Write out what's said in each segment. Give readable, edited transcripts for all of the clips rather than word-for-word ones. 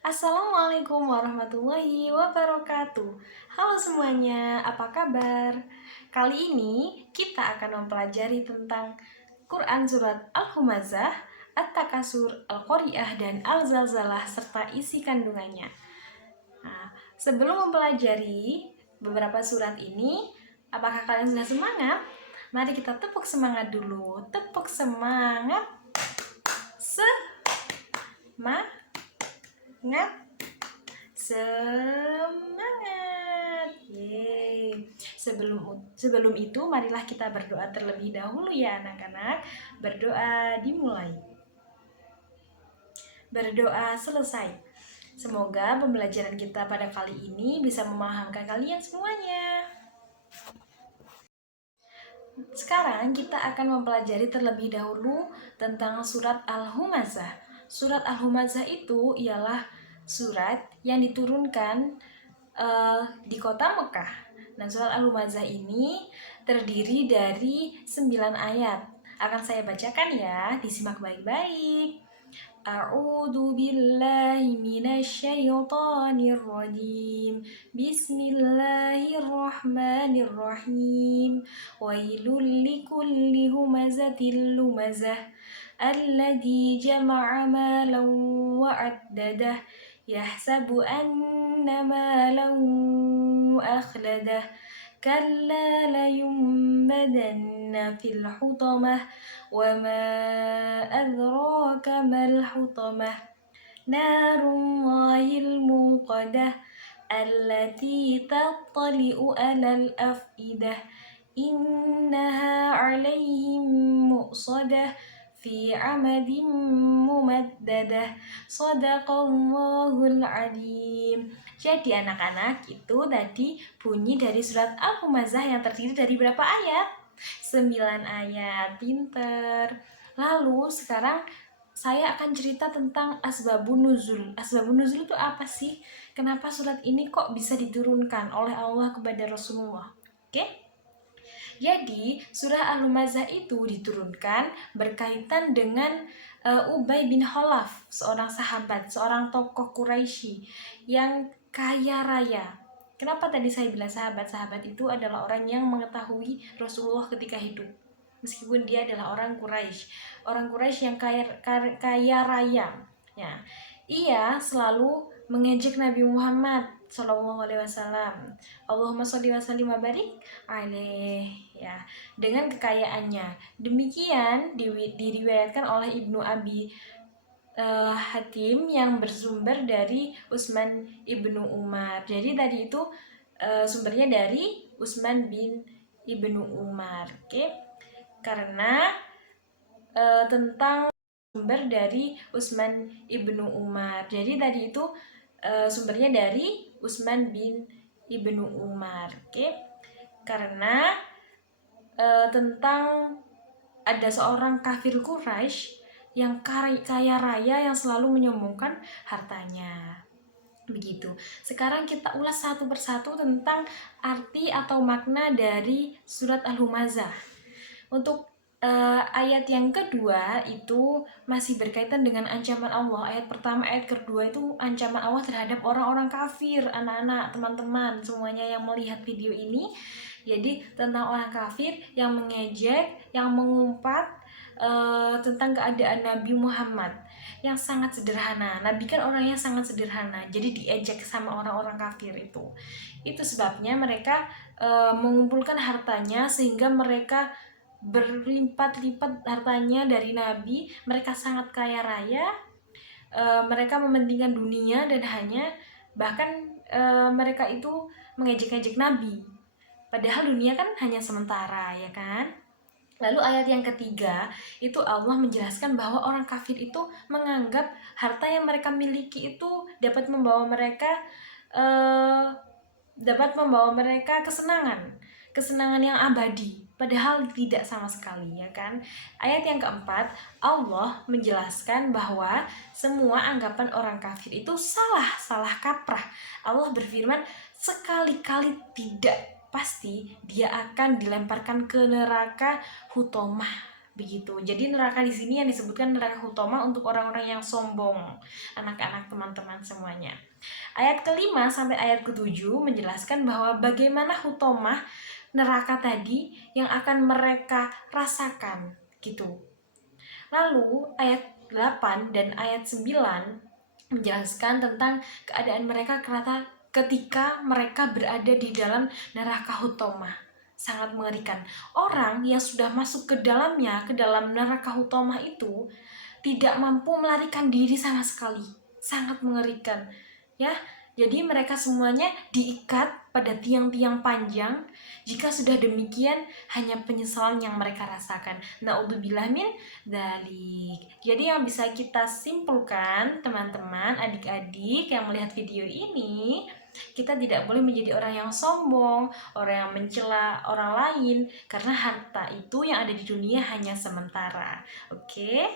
Assalamualaikum warahmatullahi wabarakatuh. Halo semuanya, apa kabar? Kali ini kita akan mempelajari tentang Quran Surat Al-Humazah, At-Takasur, Al-Qari'ah, dan Al-Zalzalah serta isi kandungannya. Nah, sebelum mempelajari beberapa surat ini, apakah kalian sudah semangat? Mari kita tepuk semangat dulu. Tepuk semangat. Semangat. Semangat. Yeay. Sebelum itu marilah kita berdoa terlebih dahulu ya anak-anak. Berdoa dimulai. Berdoa selesai. Semoga pembelajaran kita pada kali ini bisa memahamkan kalian semuanya. Sekarang kita akan mempelajari terlebih dahulu tentang surat Al-Humazah. Surat Al-Humazah itu ialah surat yang diturunkan di kota Mekah. Nah, surat Al-Humazah ini terdiri dari 9 ayat. Akan saya bacakan ya, disimak baik-baik. A'udzu billahi minasyaitonir rajim. Bismillahirrahmanirrahim. Wailul likulli humazatil lumazah alladzi jama'a malan wa 'addadah yahsabu anna malan akhladah kalla layumbadanna fil hutamah wa ma adraka mal hutamah narullahil muqadah allati tattali'u alal afidah innaha 'alaihim mu'sadah fi 'amadin mumaddadah. Shadaqallahul alim. Jadi anak-anak, itu tadi bunyi dari surat Al-Humazah yang terdiri dari berapa ayat? 9 ayat. Pinter. Lalu sekarang saya akan cerita tentang asbabun nuzul. Asbabun nuzul itu apa sih? Kenapa surat ini kok bisa diturunkan oleh Allah kepada Rasulullah? Oke? Jadi, surah Al-Humazah itu diturunkan berkaitan dengan Ubay bin Khalaf, seorang sahabat, seorang tokoh Quraisy yang kaya raya. Kenapa tadi saya bilang sahabat? Sahabat itu adalah orang yang mengetahui Rasulullah ketika hidup. Meskipun dia adalah orang Quraisy yang kaya raya. Ya, ia selalu mengejek Nabi Muhammad Shallallahu Alaihi Wasallam. Allahumma sholli wa sallim wa barik alaih, ya, dengan kekayaannya. Demikian diriwayatkan oleh Ibnu Abi Hatim yang bersumber dari Utsman ibnu Umar. Jadi tadi itu sumbernya dari Utsman bin ibnu Umar. Oke, karena tentang sumber dari Utsman ibnu Umar. Jadi tadi itu sumbernya dari Utsman bin ibnu Umar. Oke, karena tentang ada seorang kafir Quraisy yang kaya raya yang selalu menyombongkan hartanya. Begitu. Sekarang kita ulas satu persatu tentang arti atau makna dari surat Al-Humazah. Untuk ayat yang kedua itu masih berkaitan dengan ancaman Allah. Ayat pertama, ayat kedua itu ancaman Allah terhadap orang-orang kafir, anak-anak, teman-teman, semuanya yang melihat video ini. Jadi tentang orang kafir yang mengejek, yang mengumpat tentang keadaan Nabi Muhammad yang sangat sederhana. Nabi kan orangnya sangat sederhana, jadi diejek sama orang-orang kafir itu. Itu sebabnya mereka mengumpulkan hartanya sehingga mereka berlipat-lipat hartanya dari Nabi. Mereka sangat kaya raya, mereka mementingkan dunia dan hanya bahkan mereka itu mengejek-ejek Nabi. Padahal dunia kan hanya sementara, ya kan? Lalu ayat yang ketiga itu Allah menjelaskan bahwa orang kafir itu menganggap harta yang mereka miliki itu dapat membawa mereka kesenangan yang abadi. Padahal tidak sama sekali, ya kan? Ayat yang keempat, Allah menjelaskan bahwa semua anggapan orang kafir itu salah kaprah. Allah berfirman, sekali-kali tidak, pasti dia akan dilemparkan ke neraka hutomah. Begitu. Jadi neraka di sini yang disebutkan neraka Hutoma untuk orang-orang yang sombong, anak-anak teman-teman semuanya. Ayat kelima sampai ayat ketujuh menjelaskan bahwa bagaimana Hutomah neraka tadi yang akan mereka rasakan gitu. Lalu ayat 8 dan ayat 9 menjelaskan tentang keadaan mereka ketika mereka berada di dalam neraka Hutomah. Sangat mengerikan. Orang yang sudah masuk ke dalamnya, ke dalam neraka Hutomah itu tidak mampu melarikan diri sama sekali. Sangat mengerikan. Ya, jadi mereka semuanya diikat pada tiang-tiang panjang. Jika sudah demikian, hanya penyesalan yang mereka rasakan. Na'udzubillah min dzalik. Jadi yang bisa kita simpulkan, teman-teman, adik-adik yang melihat video ini, kita tidak boleh menjadi orang yang sombong, orang yang mencela orang lain, karena harta itu yang ada di dunia hanya sementara. Oke?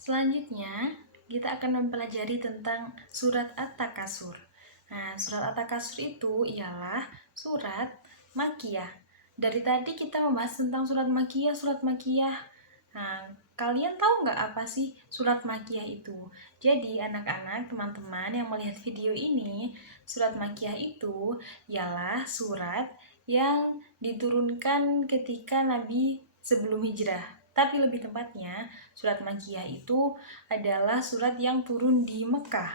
Selanjutnya, kita akan mempelajari tentang surat At-Takasur. Nah, surat At-Takasur itu ialah surat Makkiyah. Dari tadi kita membahas tentang surat Makkiyah. Nah, kalian tahu nggak apa sih surat Makkiyah itu? Jadi, anak-anak, teman-teman yang melihat video ini, surat Makkiyah itu ialah surat yang diturunkan ketika Nabi sebelum hijrah. Tapi lebih tepatnya, surat Makkiyah itu adalah surat yang turun di Mekah.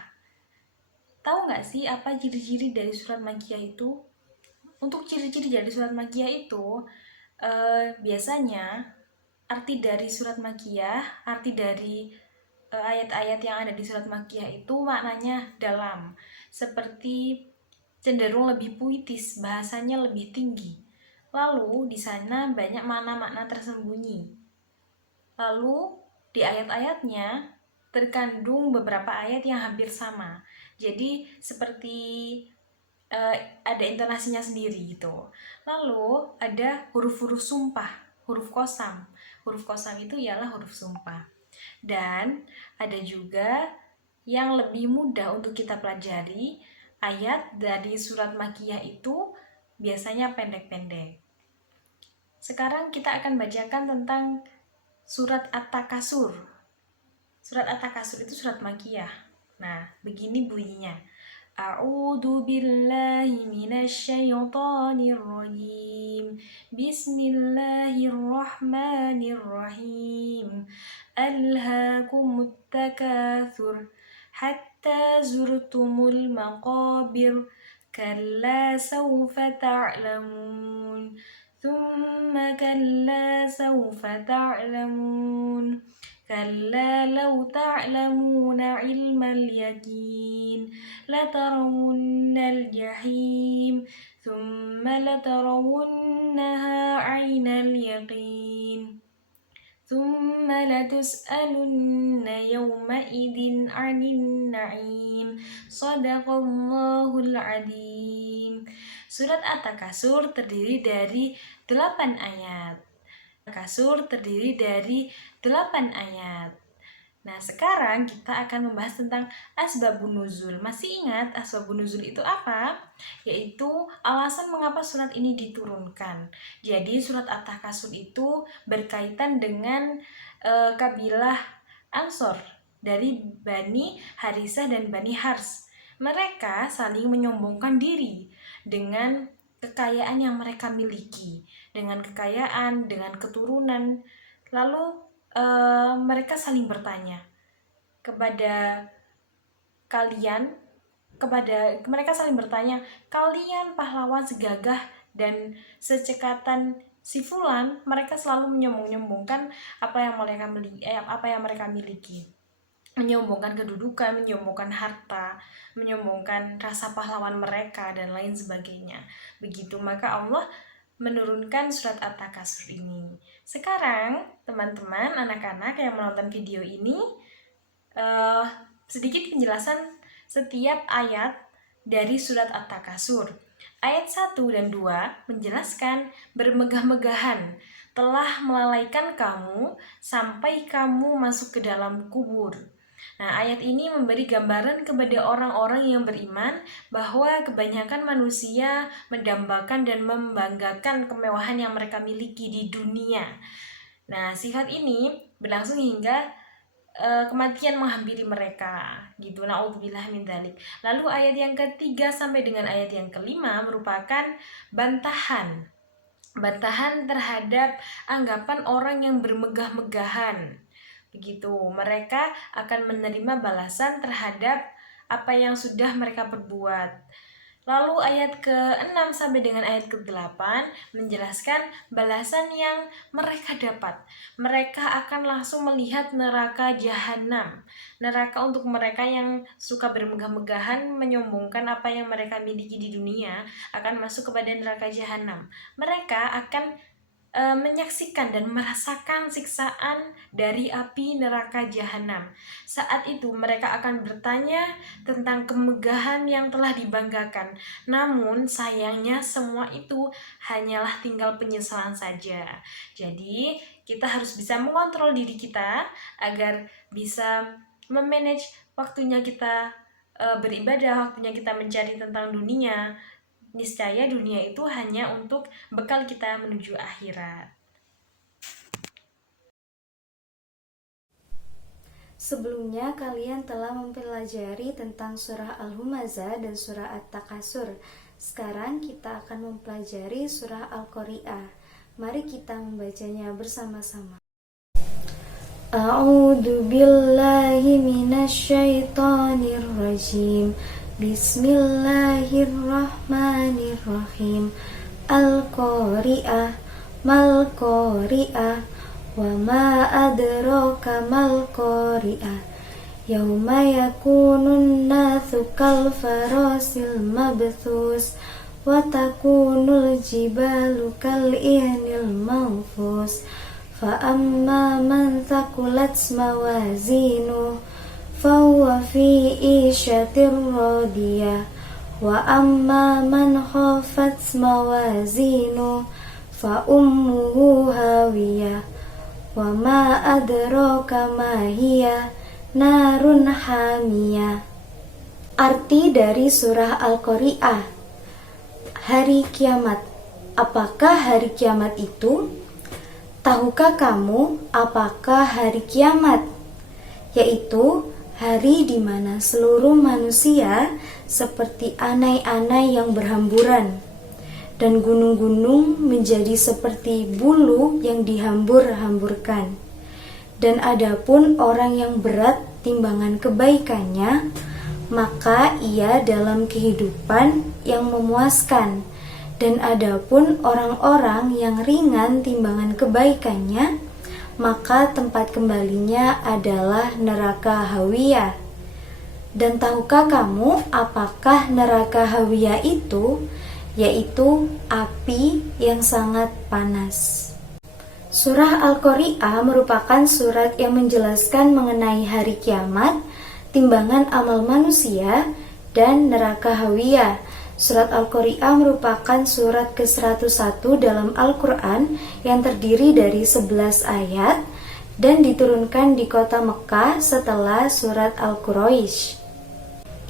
Tahu nggak sih apa ciri-ciri dari surat Makkiyah itu? Untuk ciri-ciri dari surat Makkiyah itu, biasanya arti dari surat Makkiyah, arti dari ayat-ayat yang ada di surat Makkiyah itu maknanya dalam, seperti cenderung lebih puitis, bahasanya lebih tinggi. Lalu di sana banyak makna-makna tersembunyi. Lalu di ayat-ayatnya terkandung beberapa ayat yang hampir sama. Jadi seperti ada intonasinya sendiri gitu. Lalu ada huruf-huruf sumpah, huruf kosam. Huruf kosam itu ialah huruf sumpah. Dan ada juga yang lebih mudah untuk kita pelajari, ayat dari surat Makkiyah itu biasanya pendek-pendek. Sekarang kita akan bacakan tentang surat At-Takasur. Surat At-Takasur itu surat Makkiyah. Nah, begini bunyinya. A'udzu billahi minasyaitonir rajim. Bismillahirrahmanirrahim. Alhaakumut takatsur hatta zurtumul maqabir. Kalla sawfa ta'lamun. ثم كلا سوف تعلمون كلا لو تعلمون علم اليقين لترون الجحيم ثم لترونها عين اليقين ثم لتسألن يومئذ عن النعيم صدق الله العظيم. Surat At-Takasur terdiri dari 8 ayat. At-Takasur terdiri dari 8 ayat. Nah, sekarang kita akan membahas tentang asbabun nuzul. Masih ingat asbabun nuzul itu apa? Yaitu alasan mengapa surat ini diturunkan. Jadi surat At-Takasur itu berkaitan dengan kabilah Ansor dari Bani Harisah dan Bani Hars. Mereka saling menyombongkan diri dengan kekayaan yang mereka miliki, dengan kekayaan, dengan keturunan. Lalu mereka saling bertanya kepada mereka saling bertanya, kalian pahlawan segagah dan secekatan si fulan. Mereka selalu menyombong-nyombongkan apa yang mereka miliki, menyombongkan kedudukan, menyombongkan harta, menyombongkan rasa pahlawan mereka dan lain sebagainya. Begitu maka Allah menurunkan surat At-Takasur ini. Sekarang teman-teman, anak-anak yang menonton video ini, sedikit penjelasan setiap ayat dari surat At-Takasur. Ayat 1 dan 2 menjelaskan bermegah-megahan telah melalaikan kamu sampai kamu masuk ke dalam kubur. Nah, ayat ini memberi gambaran kepada orang-orang yang beriman bahwa kebanyakan manusia mendambakan dan membanggakan kemewahan yang mereka miliki di dunia. Nah, sifat ini berlangsung hingga kematian menghampiri mereka gitu. Naudzubillah min dzalik. Lalu ayat yang ketiga sampai dengan ayat yang kelima merupakan bantahan terhadap anggapan orang yang bermegah-megahan. Begitu, mereka akan menerima balasan terhadap apa yang sudah mereka perbuat. Lalu ayat ke-6 sampai dengan ayat ke-8 menjelaskan balasan yang mereka dapat. Mereka akan langsung melihat neraka jahanam. Neraka untuk mereka yang suka bermegah-megahan, menyombongkan apa yang mereka miliki di dunia, akan masuk kepada neraka jahanam. Mereka akan menyaksikan dan merasakan siksaan dari api neraka jahanam. Saat itu mereka akan bertanya tentang kemegahan yang telah dibanggakan. Namun sayangnya semua itu hanyalah tinggal penyesalan saja. Jadi kita harus bisa mengontrol diri kita agar bisa memanage waktunya kita beribadah, waktunya kita mencari tentang dunia. Niscaya dunia itu hanya untuk bekal kita menuju akhirat. Sebelumnya kalian telah mempelajari tentang surah Al-Humazah dan surah At-Takasur. Sekarang kita akan mempelajari surah Al-Qari'ah. Mari kita membacanya bersama-sama. A'udzu billahi minasyaitonir rajim. Bismillahirrahmanirrahim. Al-Qari'ah, mal-Qari'ah, wa ma adraka mal-Qari'ah. Yauma yakunun natsu kal farasil mabthus wa takunul jibalu kal ihnil manfus. Fa amma man thaqulat mawazinuhu fahuwa fi 'ishatir radiyah wa amma man khafat mawazinuhu fa ummuhu hawiyah wa ma adraka ma hiya narun hamiyah. Arti dari surah Al-Qari'ah: hari kiamat. Apakah hari kiamat itu? Tahukah kamu apakah hari kiamat? Yaitu hari di mana seluruh manusia seperti anai-anai yang berhamburan, dan gunung-gunung menjadi seperti bulu yang dihambur-hamburkan. Dan adapun orang yang berat timbangan kebaikannya, maka ia dalam kehidupan yang memuaskan. Dan adapun orang-orang yang ringan timbangan kebaikannya, maka tempat kembalinya adalah neraka hawiyah. Dan tahukah kamu apakah neraka hawiyah itu? Yaitu api yang sangat panas. Surah Al-Qari'ah merupakan surat yang menjelaskan mengenai hari kiamat, timbangan amal manusia, dan neraka hawiyah. Surat Al-Qari'ah merupakan surat ke-101 dalam Al-Quran yang terdiri dari 11 ayat dan diturunkan di kota Mekah setelah surat Al-Quraish.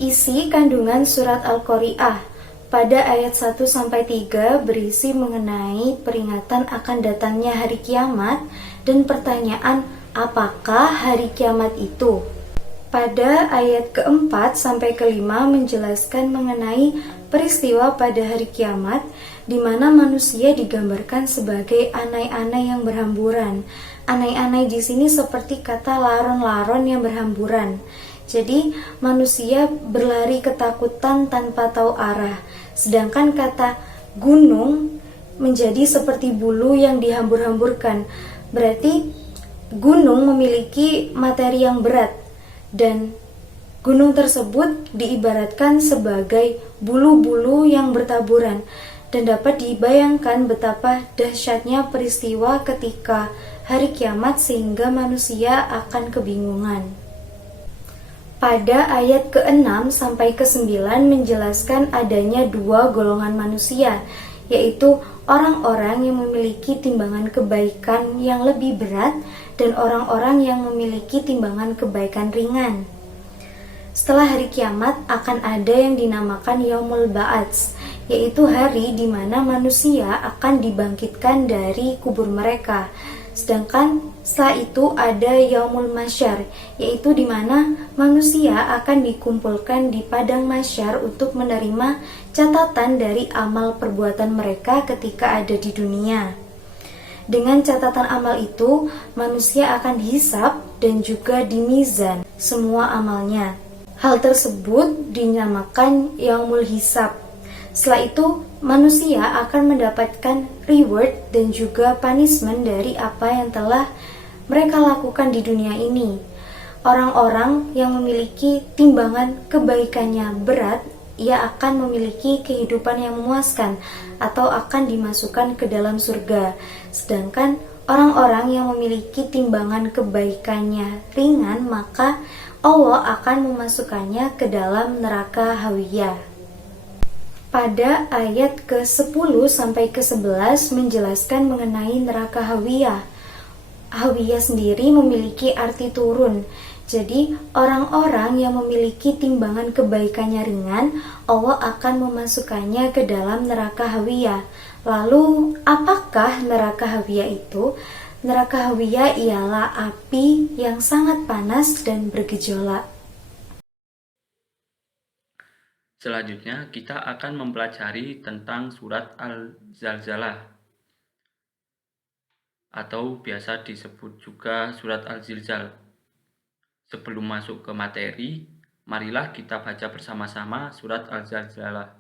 Isi kandungan surat Al-Qari'ah pada ayat 1-3 berisi mengenai peringatan akan datangnya hari kiamat dan pertanyaan apakah hari kiamat itu. Pada ayat ke-4 sampai ke-5 menjelaskan mengenai peristiwa pada hari kiamat, di mana manusia digambarkan sebagai anai-anai yang berhamburan. Anai-anai di sini seperti kata laron-laron yang berhamburan. Jadi manusia berlari ketakutan tanpa tahu arah. Sedangkan kata gunung menjadi seperti bulu yang dihambur-hamburkan. Berarti gunung memiliki materi yang berat. Dan gunung tersebut diibaratkan sebagai bulu-bulu yang bertaburan, dan dapat dibayangkan betapa dahsyatnya peristiwa ketika hari kiamat sehingga manusia akan kebingungan. Pada ayat ke-6 sampai ke-9 menjelaskan adanya dua golongan manusia, yaitu orang-orang yang memiliki timbangan kebaikan yang lebih berat dan orang-orang yang memiliki timbangan kebaikan ringan. Setelah hari kiamat akan ada yang dinamakan Yaumul Ba'ats, yaitu hari di mana manusia akan dibangkitkan dari kubur mereka. Sedangkan setelah itu ada Yaumul Masyar, yaitu di mana manusia akan dikumpulkan di padang masyar untuk menerima catatan dari amal perbuatan mereka ketika ada di dunia. Dengan catatan amal itu, manusia akan dihisab dan juga dimizan semua amalnya. Hal tersebut dinamakan Yaumul Hisab. Setelah itu, manusia akan mendapatkan reward dan juga punishment dari apa yang telah mereka lakukan di dunia ini. Orang-orang yang memiliki timbangan kebaikannya berat, ia akan memiliki kehidupan yang memuaskan atau akan dimasukkan ke dalam surga. Sedangkan orang-orang yang memiliki timbangan kebaikannya ringan, maka Allah akan memasukkannya ke dalam neraka hawiyah. Pada ayat ke-10 sampai ke-11 menjelaskan mengenai neraka hawiyah. Hawiyah sendiri memiliki arti turun. Jadi, orang-orang yang memiliki timbangan kebaikannya ringan, Allah akan memasukkannya ke dalam neraka hawiyah. Lalu, apakah neraka hawiyah itu? Neraka hawiyah ialah api yang sangat panas dan bergejolak. Selanjutnya, kita akan mempelajari tentang surat Al-Zalzalah atau biasa disebut juga surat Al-Zilzal. Sebelum masuk ke materi, marilah kita baca bersama-sama surat Al-Zalzalah.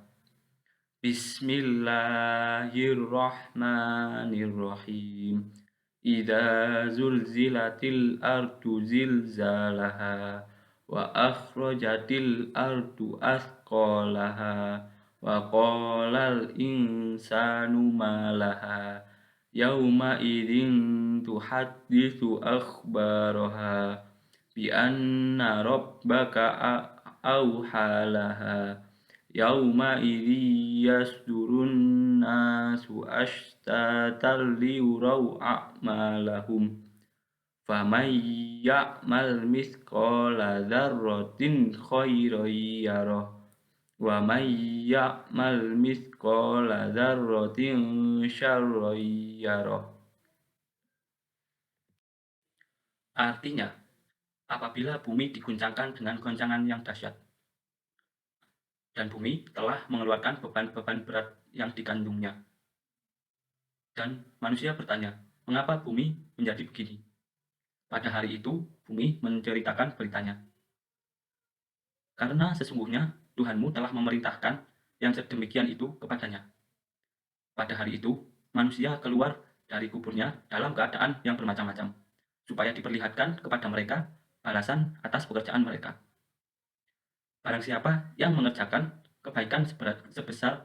Bismillahirrahmanirrahim. Idza zulzilatil ardu zilzalaha wa akhrajatil ardu athqalaha wa qalal insanu ma laha yauma idzin tuhadditsu akhbaraha bi anna rabbaka auhalaha yauma idzi yasdurun nasu ashtatan liyuraw a'malahum faman ya'mal mithqala dzarratin khairan yarah wa man ya'mal mithqala dzarratin syarran yarah. Artinya, apabila bumi diguncangkan dengan goncangan yang dahsyat dan bumi telah mengeluarkan beban-beban berat yang dikandungnya. Dan manusia bertanya, mengapa bumi menjadi begini? Pada hari itu, bumi menceritakan beritanya. Karena sesungguhnya Tuhanmu telah memerintahkan yang sedemikian itu kepadanya. Pada hari itu, manusia keluar dari kuburnya dalam keadaan yang bermacam-macam, supaya diperlihatkan kepada mereka balasan atas pekerjaan mereka. Barang siapa yang mengerjakan kebaikan sebesar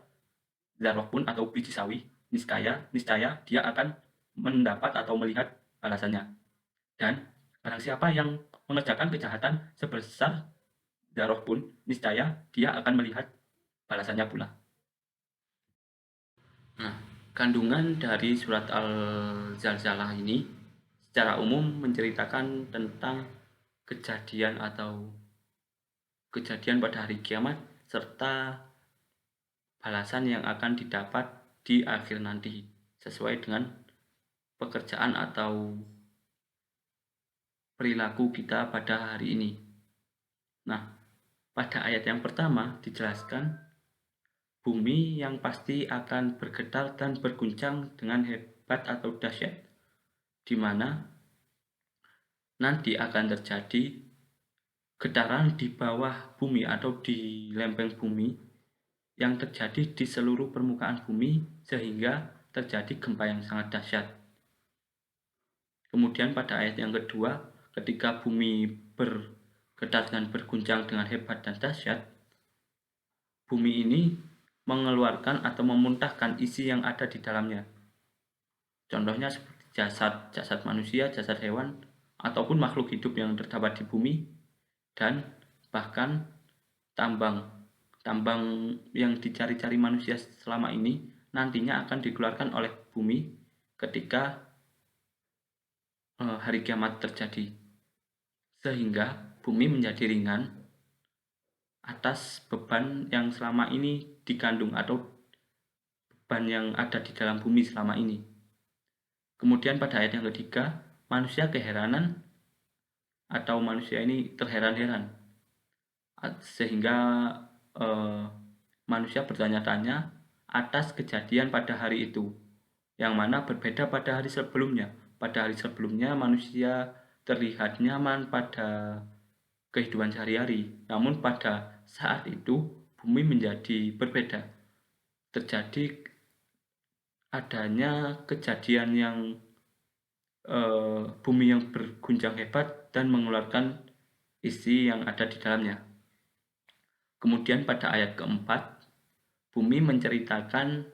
zarah pun atau biji sawi, niscaya dia akan mendapat atau melihat balasannya. Dan barang siapa yang mengerjakan kejahatan sebesar zarah pun, niscaya dia akan melihat balasannya pula. Nah, kandungan dari surat Al-Zalzalah ini secara umum menceritakan tentang kejadian pada hari kiamat serta balasan yang akan didapat di akhir nanti sesuai dengan pekerjaan atau perilaku kita pada hari ini. Nah, pada ayat yang pertama dijelaskan bumi yang pasti akan bergetar dan berguncang dengan hebat atau dahsyat, di mana nanti akan terjadi getaran di bawah bumi atau di lempeng bumi yang terjadi di seluruh permukaan bumi sehingga terjadi gempa yang sangat dahsyat. Kemudian pada ayat yang kedua, ketika bumi bergetar dan berguncang dengan hebat dan dahsyat, bumi ini mengeluarkan atau memuntahkan isi yang ada di dalamnya. Contohnya seperti jasad manusia, jasad hewan, ataupun makhluk hidup yang terdapat di bumi, dan bahkan tambang yang dicari-cari manusia selama ini nantinya akan dikeluarkan oleh bumi ketika hari kiamat terjadi, sehingga bumi menjadi ringan atas beban yang selama ini dikandung atau beban yang ada di dalam bumi selama ini. Kemudian pada ayat yang ketiga, manusia keheranan atau manusia ini terheran-heran sehingga manusia bertanya-tanya atas kejadian pada hari itu, yang mana berbeda pada hari sebelumnya. Pada hari sebelumnya manusia terlihat nyaman pada kehidupan sehari-hari, namun pada saat itu bumi menjadi berbeda. Terjadi adanya kejadian yang bumi yang berguncang hebat dan mengeluarkan isi yang ada di dalamnya. Kemudian pada ayat keempat, bumi menceritakan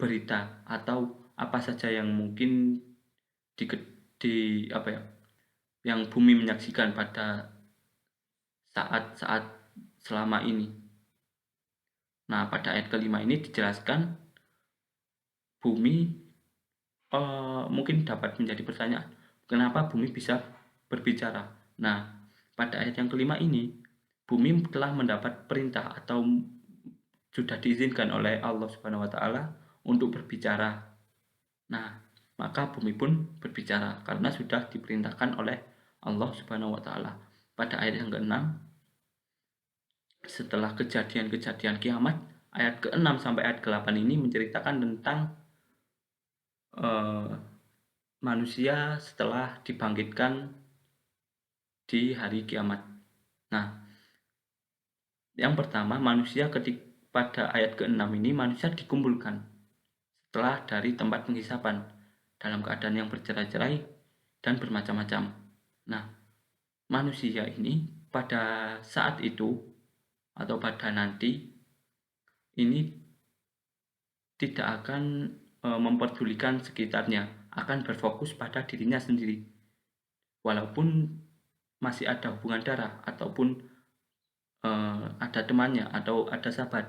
berita atau apa saja yang mungkin yang bumi menyaksikan pada saat-saat selama ini. Nah, pada ayat kelima ini dijelaskan bumi mungkin dapat menjadi pertanyaan, kenapa bumi bisa berbicara? Nah, pada ayat yang kelima ini, bumi telah mendapat perintah atau sudah diizinkan oleh Allah Subhanahu wa taala untuk berbicara. Nah, maka bumi pun berbicara karena sudah diperintahkan oleh Allah Subhanahu wa taala. Pada ayat yang ke-6, setelah kejadian-kejadian kiamat, ayat ke-6 sampai ayat ke-8 ini menceritakan tentang manusia setelah dibangkitkan di hari kiamat. Nah, yang pertama, manusia pada ayat ke-6 ini manusia dikumpulkan setelah dari tempat penghisapan dalam keadaan yang bercerai-cerai dan bermacam-macam. Nah, manusia ini pada saat itu atau pada nanti ini tidak akan memperdulikan sekitarnya, akan berfokus pada dirinya sendiri. Walaupun masih ada hubungan darah ataupun ada temannya atau ada sahabat,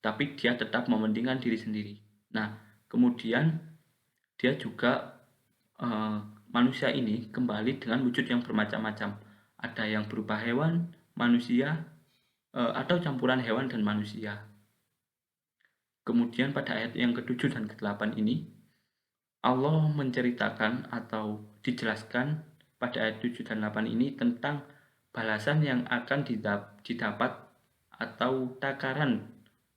tapi dia tetap mementingkan diri sendiri. Nah, kemudian dia juga manusia ini kembali dengan wujud yang bermacam-macam. Ada yang berupa hewan, manusia, atau campuran hewan dan manusia. Kemudian pada ayat yang ke-7 dan ke-8 ini, Allah menceritakan atau dijelaskan pada ayat 7 dan 8 ini tentang balasan yang akan didapat atau takaran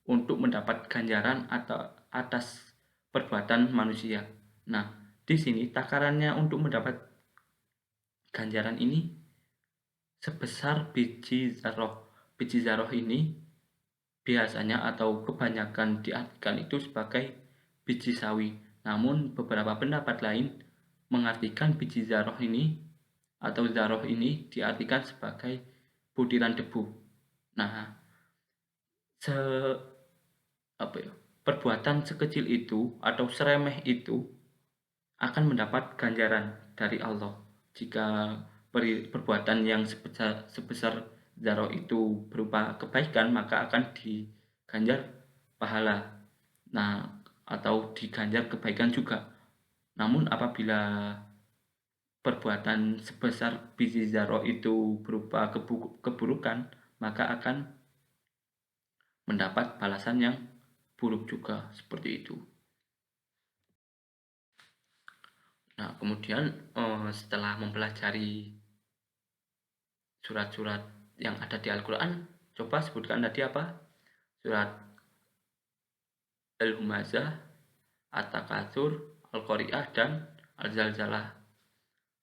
untuk mendapat ganjaran atau atas perbuatan manusia. Nah, di sini takarannya untuk mendapat ganjaran ini sebesar biji zarah. Biji zarah ini biasanya atau kebanyakan diartikan itu sebagai biji sawi. Namun beberapa pendapat lain mengartikan biji zarah ini atau zarah ini diartikan sebagai butiran debu. Nah, perbuatan sekecil itu atau seremeh itu akan mendapat ganjaran dari Allah. Jika perbuatan yang sebesar zarah itu berupa kebaikan, maka akan diganjar pahala. Nah, atau diganjar kebaikan juga. Namun apabila perbuatan sebesar biji zarah itu berupa keburukan, maka akan mendapat balasan yang buruk juga, seperti itu. Nah, kemudian setelah mempelajari surat-surat yang ada di Al-Quran, coba sebutkan tadi apa? Surat Al-Humazah, At-Takatsur, Al-Qari'ah, dan Al-Zalzalah.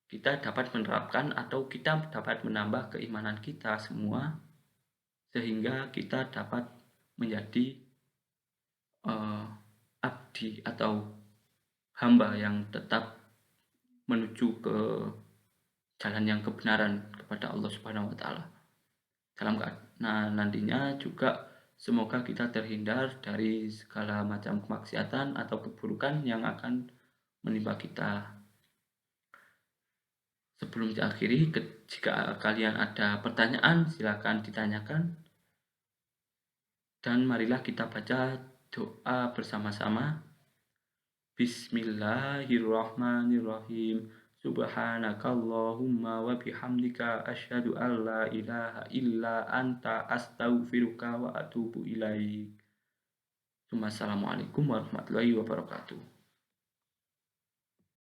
Kita dapat menerapkan atau kita dapat menambah keimanan kita semua, sehingga kita dapat menjadi abdi atau hamba yang tetap menuju ke jalan yang kebenaran kepada Allah Subhanahu wa taala. Nah, nantinya juga semoga kita terhindar dari segala macam kemaksiatan atau keburukan yang akan menimpa kita. Sebelum diakhiri, jika kalian ada pertanyaan, silakan ditanyakan. Dan marilah kita baca doa bersama-sama. Bismillahirrahmanirrahim. Subhanakallahumma wa bihamdika asyhadu an la ilaha illa anta astaghfiruka wa atubu ilaik. Assalamualaikum warahmatullahi wabarakatuh.